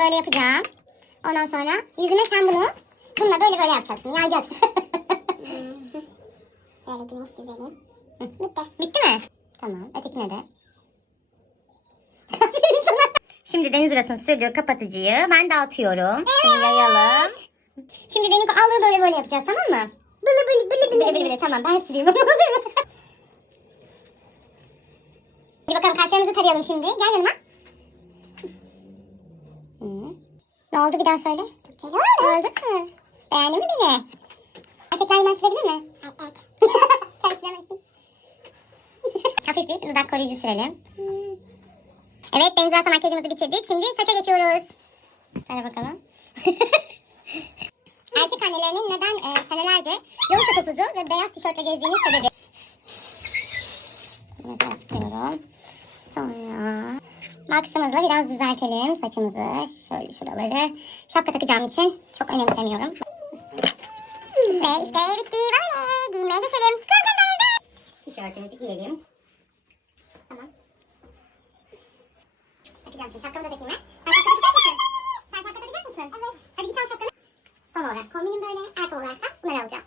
böyle yapacağım. Ondan sonra yüzüne sen bunu bununla böyle böyle yapacaksın. Yayacaksın. Böyle güneş düzelim. Bitti. Bitti mi? Tamam. Ötekine de. Şimdi Deniz Uras'ın sürdüğü kapatıcıyı ben dağıtıyorum. Şunu yayalım. Şimdi Deniz aldığı böyle böyle yapacağız tamam mı? Bılı bılı bılı bılı bılı bılı. Tamam ben süreyim. Hadi bakalım kaşlarımızı tarayalım şimdi. Gel yanıma. Ne oldu bir daha söyle. Oldu mu? Beğendin mi beni? Erkekler hemen sürebilir mi? Evet. Sen süremezsin. Hafif bir dudak koruyucu sürelim. Evet Deniz Arsa makyajımızı bitirdik. Şimdi saça geçiyoruz. Söyle bakalım. Erkek annelerinin neden e, senelerce yolka topuzu ve beyaz tişörtle gezdiğini sebebi. Mesela sıkıyorum. Sonra maksımızla biraz düzeltelim saçımızı. Şöyle şuraları. Şapka takacağım için çok önemsemiyorum. Ve işte bitti böyle. Giymeye geçelim. Tişörtümüzü giyelim. Tamam. Takacağım şimdi. Şapkamı da takayım ben. Sen şapka takacak mısın? Evet. Hadi git al şapkanı. Son olarak kombinim böyle. Ayakkabı olarak da bunları alacağım.